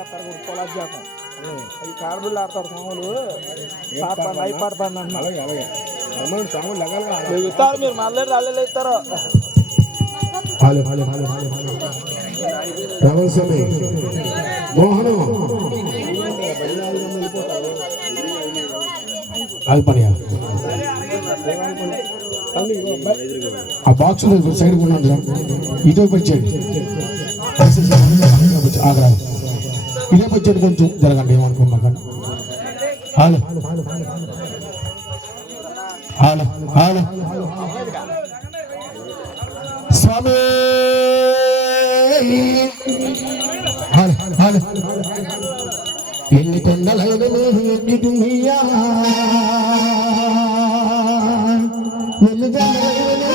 చేస్తారు కూడా పొలాలు చేస్తాం అవి కాడబిళ్ళు ఆడతారు సాములు నైట్ పడతాను అలాగే అలాగే సాములు ఇస్తారు మీరు మళ్ళీ రాళ్ళు ఇస్తారు రమణ స్వామి మోహను అది పని ఆ బాక్స్ సైడ్ ఉన్నాను సార్ ఇదే వచ్చేయండి ఆగ్రా ఇదే వచ్చేది కొంచెం జరగండి ఏమనుకున్నా కానీ హలో హలో హలో స్వామి హలో హలో ఎన్ని కొండలైన ఎన్ని దునియా ఎన్ని జంగలైన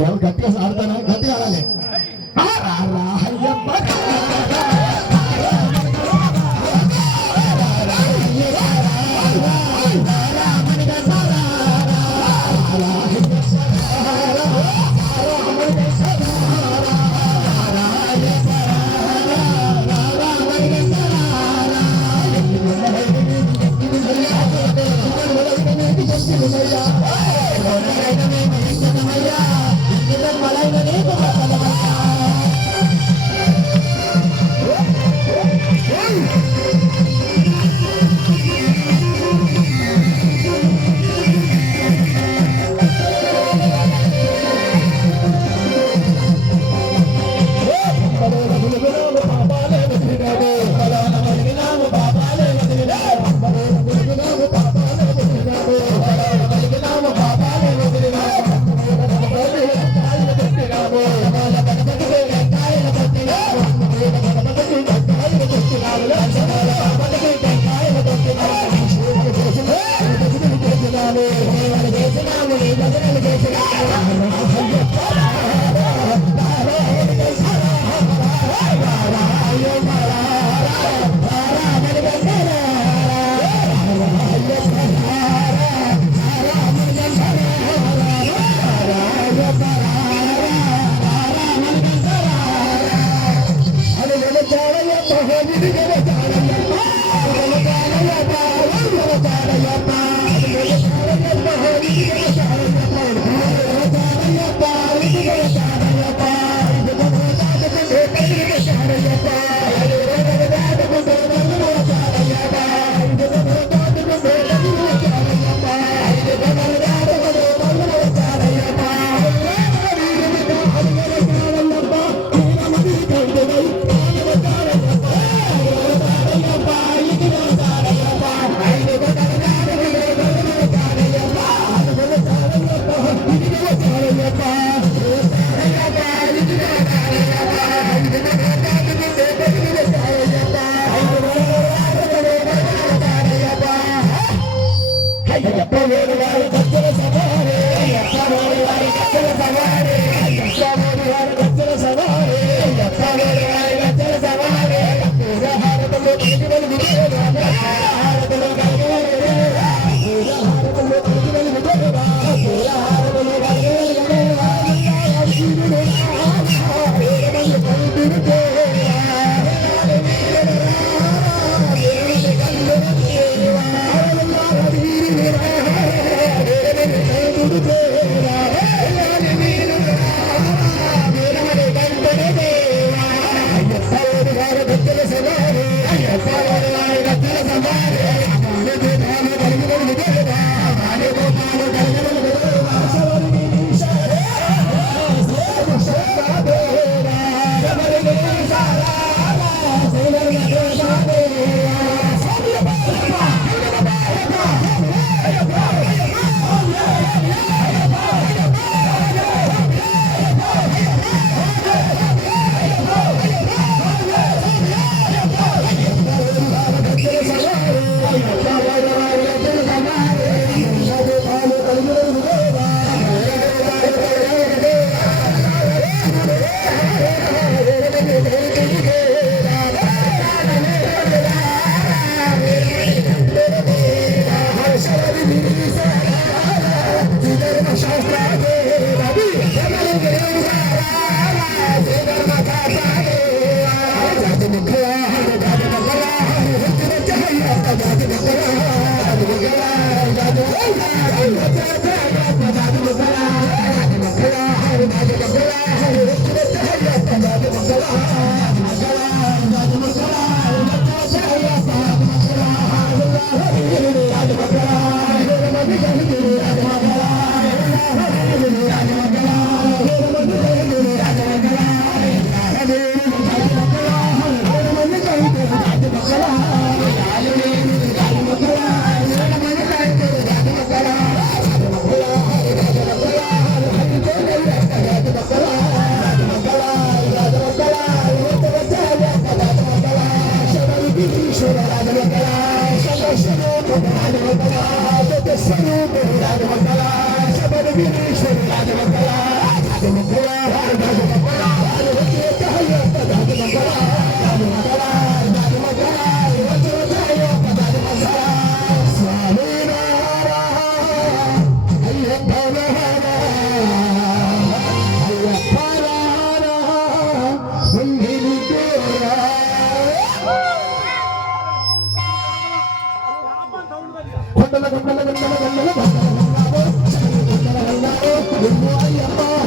ఎవరు గట్టిగా ఆడతారా గట్టిగా ఆడాలి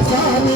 స్వామి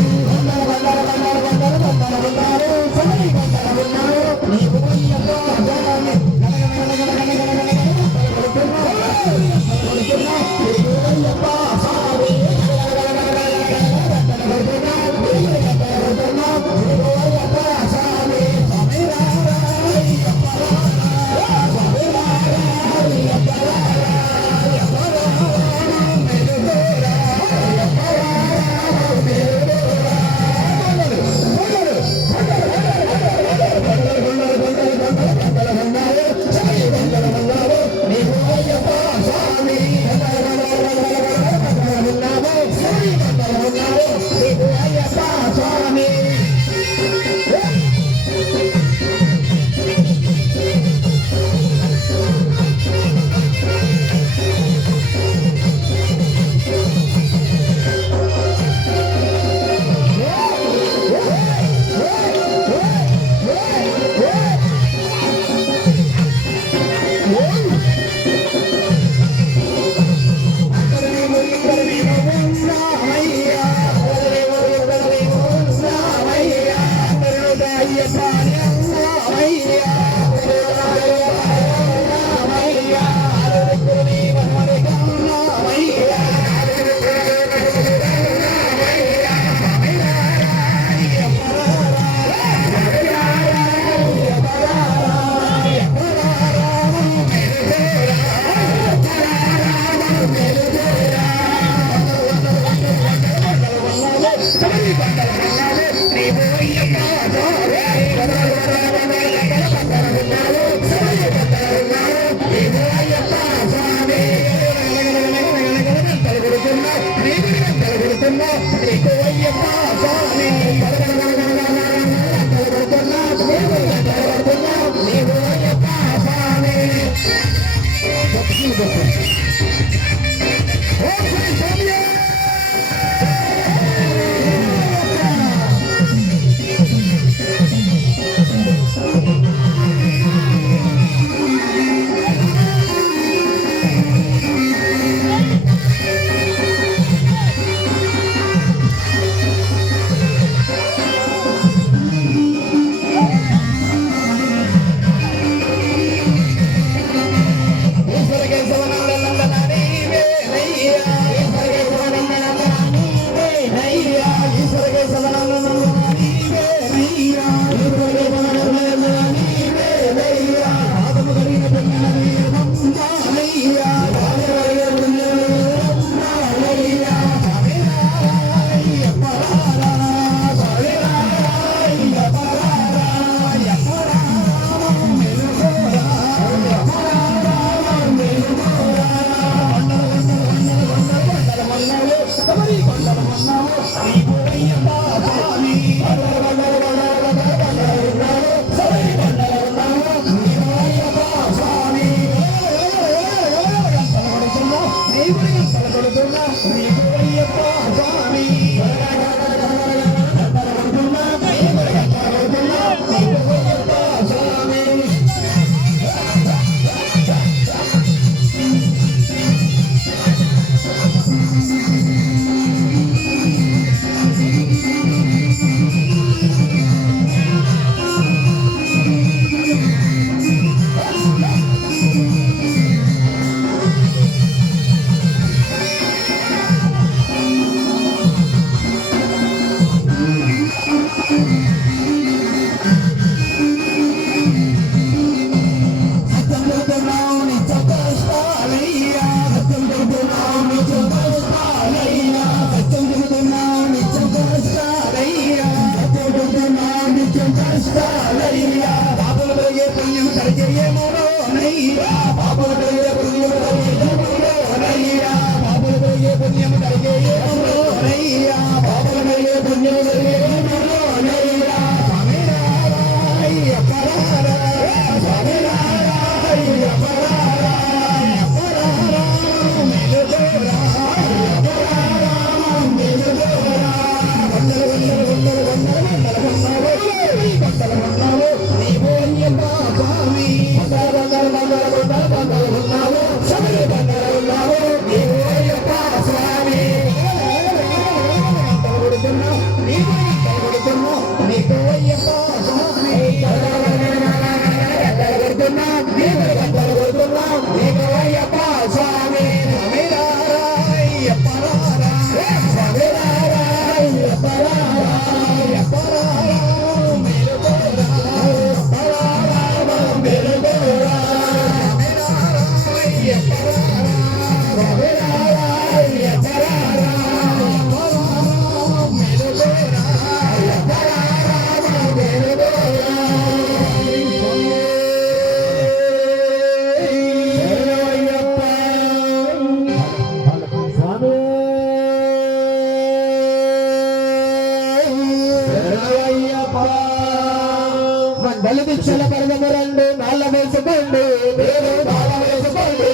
మండలి దీక్షల పరదము రండి నాళ్ళ వేసుకోండి మీరు నాళ్ళ వేసుకోండి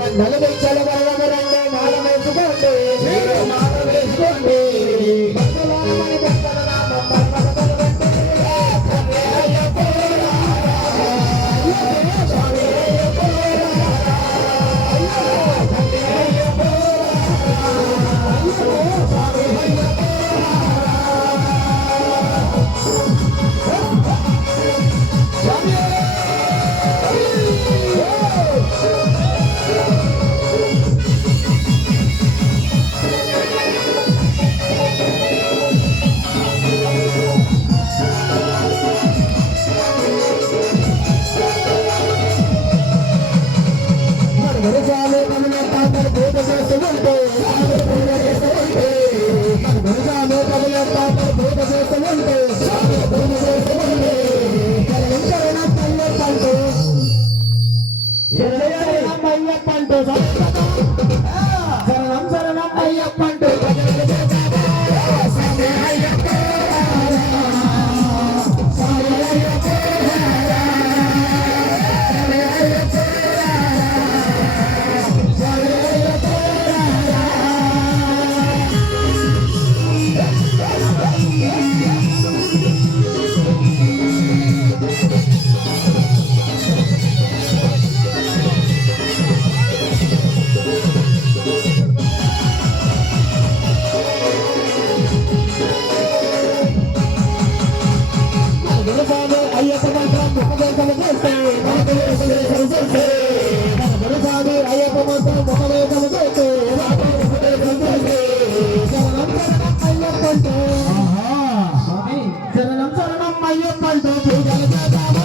మండలి దీక్షల పరదము రండి నాళ్ళ వేసుకోండి మీరు నాళ్ళ వేసుకోండి శరణం శరణం అయ్యప్పంటూ శరణం శరణం అయ్యప్పంటూ పూజలు చేద్దాము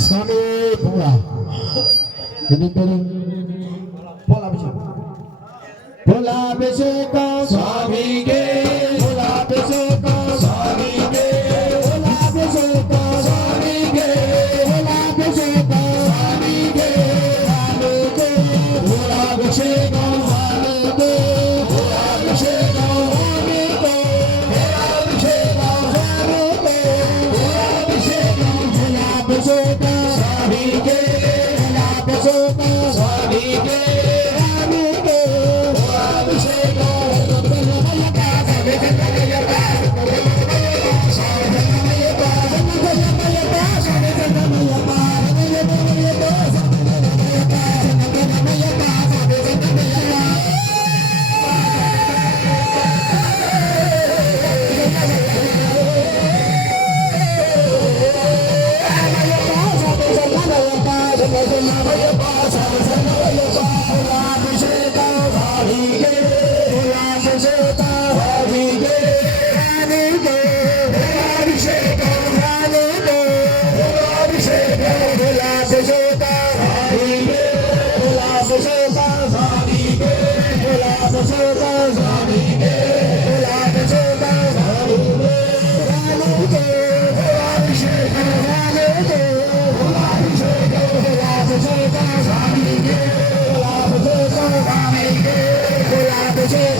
స్వామి పొలాభిషేక స్వామికే పొలాభిషేక స్వామికే పొలాభిషేక స్వామికే పొలాభిషేక స్వామికే గులాభిషేక స్వామికే గులాభిషేక స్వామికే స్వామికే గులాభిషేక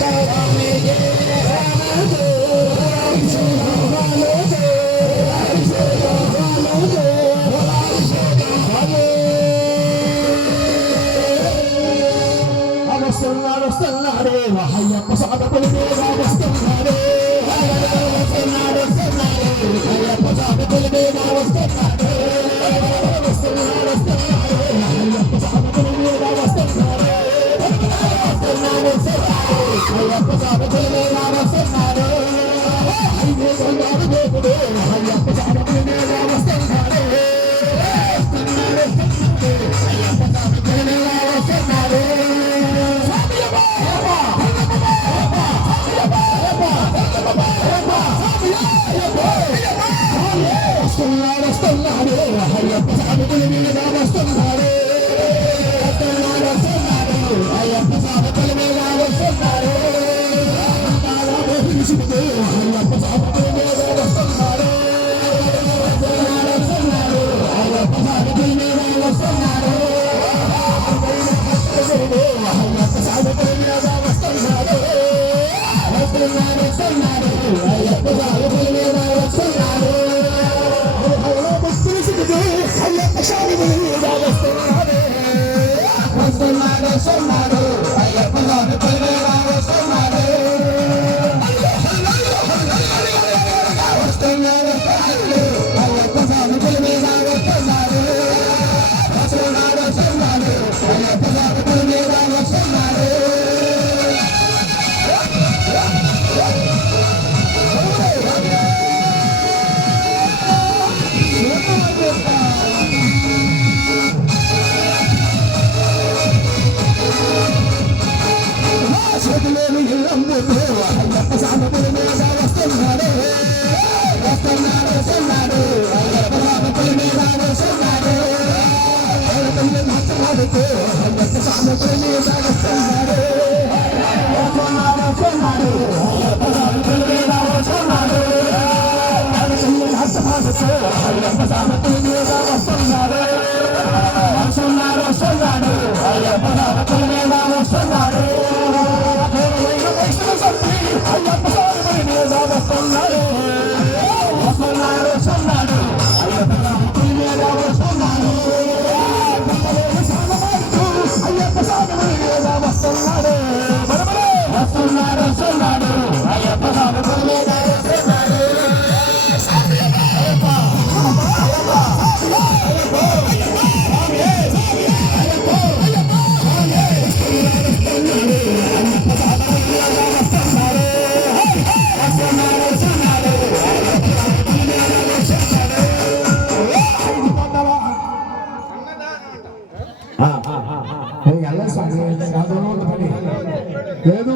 లేదు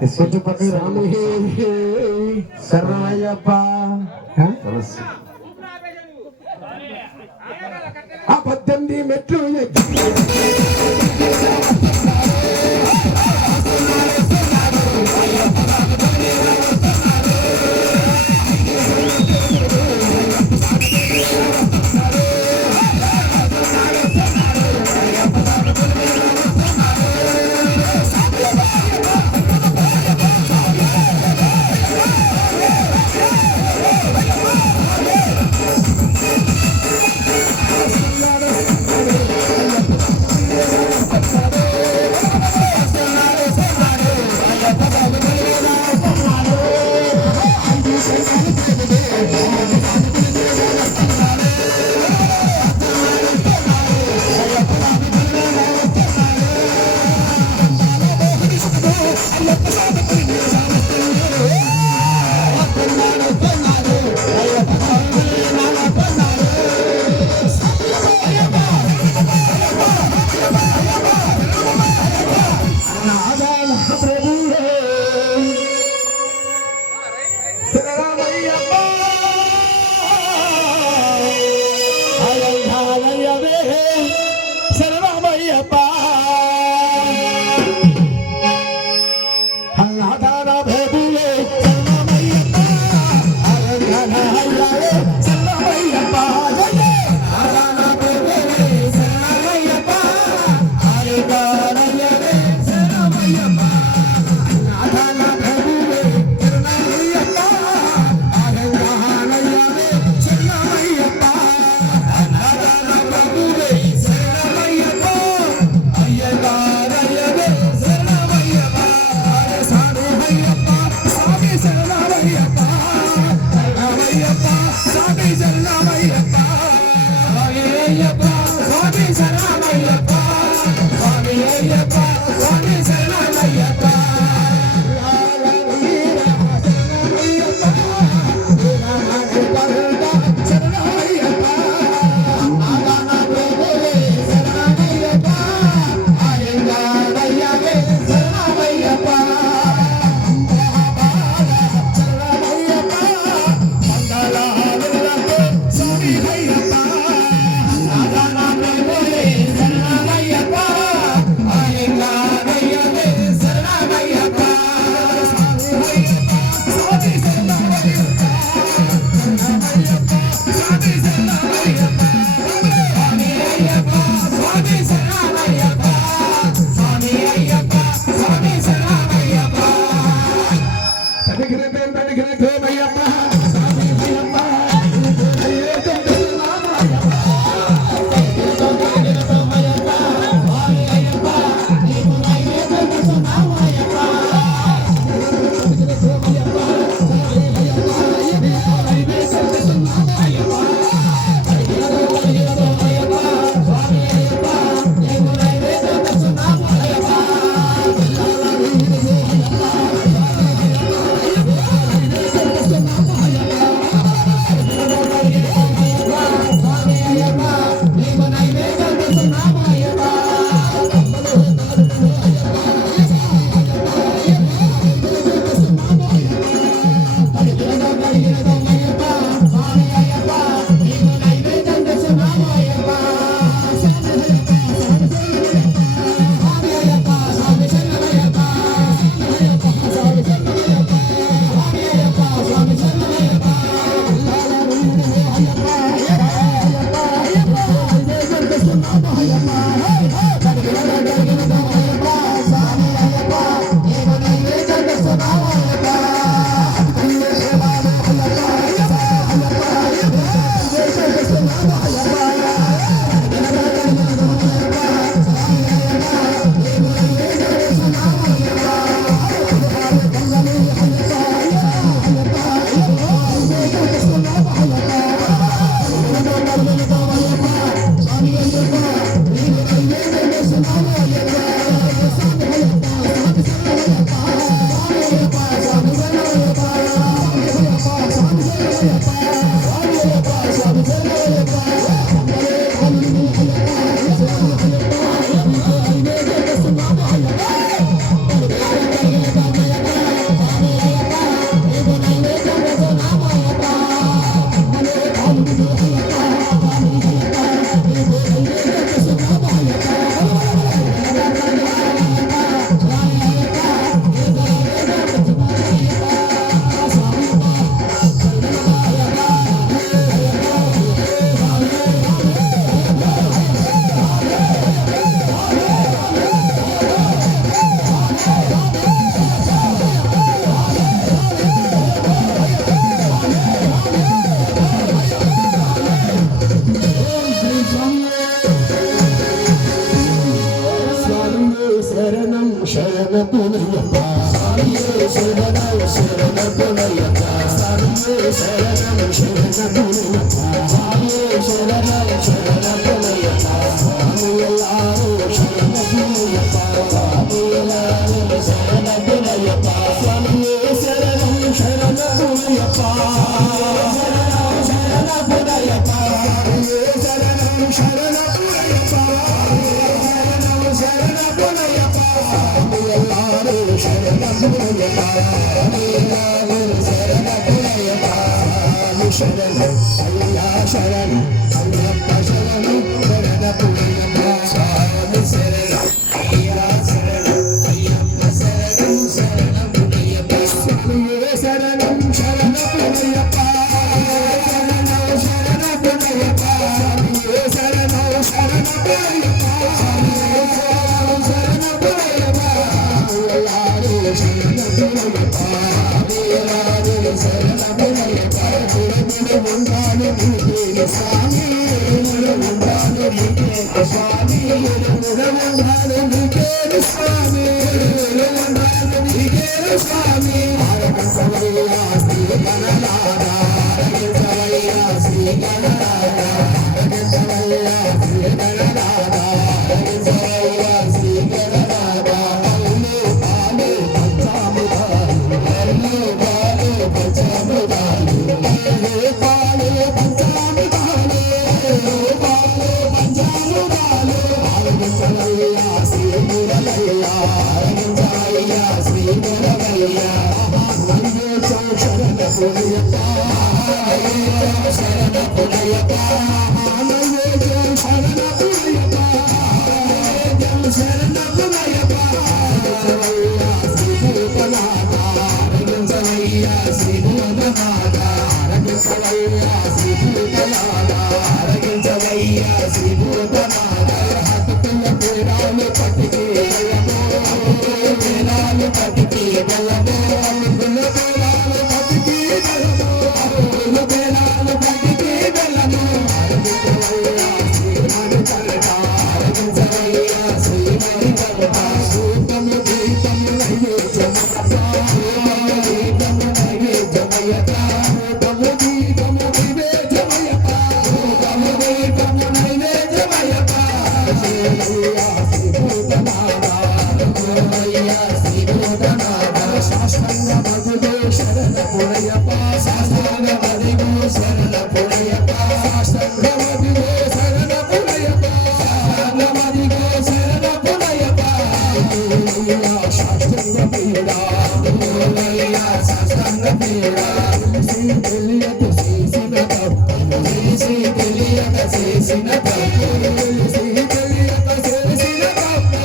కొంచెం పక్కన రాము శరణయ్యప్ప ఆ 18 మెట్లు ఎక్కి అలంకారయ్యవే శరణమయ్యప్ప అల్లాదాన ప్రభువే శరణమయ్యప్ప అలంకారయ్యవే శరణమయ్యప్ప అల్లాదాన ప్రభువే శరణమయ్యప్ప అలంకారయ్యవే శరణమయ్యప్ప అల్లాదాన ప్రభువే శరణమయ్యప్ప అలంకారయ్యవే శరణమయ్యప్ప అల్లాదాన ప్రభువే శరణమయ్యప్ప అయ్యగారయ్యవే శరణమయ్యప్ప సాధువయ్యప్ప స్వామి శరణమయ్యప్ప శరణమయ్యప్ప స్వామి శరణమయ్యప్ప స్వామి అయ్యప్ప స్వామి శరణమయ్యప్ప స్వామి అయ్యప్ప స్వామి శరణమయ్యప్ప శరణపునయ్యప్ప శరణం శరణపునయ్యప్ప శరణం శరణపునయ్యప్ప శరణం శరణపునయ్యప్ప స్వామియల్లారో శరణపునయ్యప్ప స్వామియల్లారో శరణపునయ్యప్ప స్వామియే శరణం శరణపునయ్యప్ప శరణం శరణపునయ్యప్ప శరణం శరణపునయ్యప్ప శరణపునయ్యప్ప శరణపునయ్యప్ప శరణపునయ్యప్ప శరణం అయ్యా శరణం అయ్యప్ప శరణం శరణ పుణ్యప్ప స్వామి శరణం అయ్యా శరణం అయ్యప్ప శరణం శరణ పుణ్యప్ప స్వామియే శరణం శరణ పుణ్యప్ప శరణం శరణ పుణ్యప్ప స్వామియే శరణం శరణ పుణ్యప్ప స్వామియే శరణం శరణ పుణ్యప్ప అయ్యలారు శరణ పుణ్యప్ప అయ్యలారు శరణ పుణ్యప్ప ఉండాలి నీకే స్వామి ఉండాలి నీకే స్వామి ఉండాలి నీకే స్వామి ఉండాలి నీకే స్వామి ఆరకంతవయ్యా శ్రీ గణనాథ ఆరకంతవయ్యా శ్రీ గణనాథ ఆరకంతవయ్యా శ్రీ గణనాథ ఆరకంతవయ్యా శ్రీ గణనాథ అల్లు పాలు పంచామృతాలు అల్లు పాలు పంచామృతాలు పాలు పంచామృతాలు పాలు పంచామృతాలు ఆరగించవయ్యా శ్రీ మురళయ్యా ఆరగించవయ్యా శ్రీ మురళయ్యా శరణ పుణ్యప్ప శరణ పుణ్యప్ప శరణ పుణ్యప్ప శరణ పుణ్యప్ప శ్రీ భూతనాథ ఆరగించవయ్యా శ్రీ భూతనాథ ఆరగించవయ్యా శ్రీ భూతనాథ ఆరగించవయ్యా శ్రీ భూతనాథ హతతుల పేరాలు పట్టికి పేరాలు పట్టికి బలమో అల్లుల పేరాలు పట్టికి బలమో అల్లుల పేరాలు పట్టికి బలమో ఆరగించవయ్యా శ్రీ మణికంఠ ఆరగించవయ్యా శ్రీ మణికంఠ సూతము దీపము నైవేద్యమయ్యప్ప దీపము నైవేద్యమయ్యప్ప సూతము దీపము నైవేద్యమయ్యప్ప సూతము దీపము నైవేద్యమయ్యప్ప అయ్యా శ్రీ భూతనాథ అయ్యా శ్రీ భూతనాథ శాస్త్రంగ మధులో శరణ పుణ్యప్ప శాస్త్రంగ మధులో శరణ పుణ్యప్ప శాస్త్రంగ మధులో శరణ పుణ్యప్ప శాస్త్రంగ మధులో శరణ పుణ్యప్ప అయ్యా శాస్త్రంగ పీడా అయ్యా శాస్త్రంగ పీడా శ్రీ తెలియక చేసిన తప్పు శ్రీ తెలియక చేసిన తప్పు శ్రీ తెలియక చేసిన తప్పు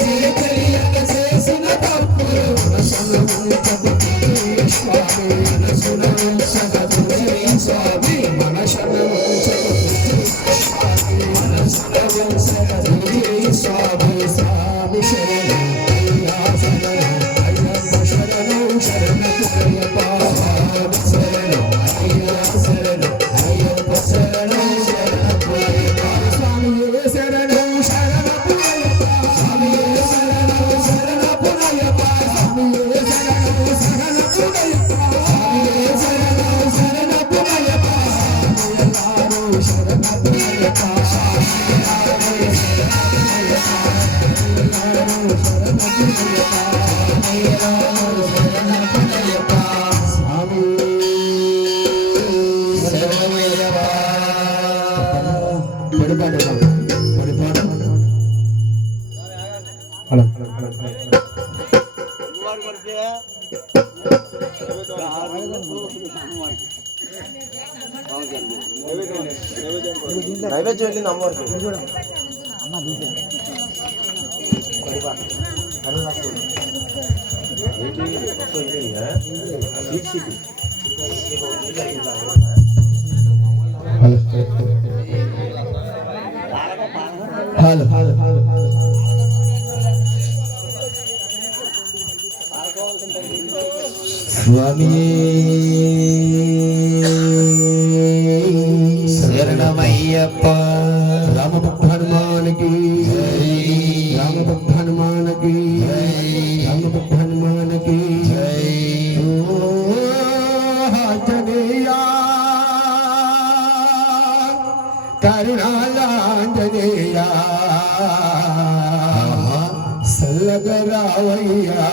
శ్రీ తెలియక చేసిన తప్పు మనసును ఉంచబుద్ధి స్వామి మనసును ఉంచబుద్ధి స్వామి మనసును ఉంచబుద్ధి స్వామి మనసును ఉంచబుద్ధి స్వామి స్వామి శరణం అయ్యా శరణం అయ్యప్ప శరణం శరణ పుణ్యప్ప స్వామి శరణం అయ్యా శరణం అయ్యప్ప శరణం శరణ పుణ్యప్ప స్వామియే శరణం శరణ పుణ్యప్ప స్వామియే శరణం శరణ పుణ్యప్ప స్వామియే శరణం శరణ పుణ్యప్ప స్వామియే శరణం శరణ పుణ్యప్ప అయ్యలారు శరణ పుణ్యప్ప అయ్యలారు శరణ పుణ్యప్ప అయ్యలారు శరణ పుణ్యప్ప అయ్యలారు శరణ పుణ్యప్ప స్వామి శరణమయ్యప్ప పడిపాడు పడిపాడు హలో నైవేద్యం వెళ్ళింది అమ్మవారికి అమ్మ హలో హలో హలో స్వామి శరణమయ్యప్ప రామభక్త హనుమానికి రామభక్త హనుమానికి రామభక్త హనుమానికి ఆంజనేయా కరుణాంజనేయా సల్లగరావయ్యా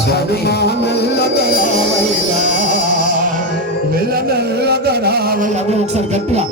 స్వామియా మెల్లగరావయ్యా మెల్లమెల్లగరావయ్యా ఒకసారి గట్టిగా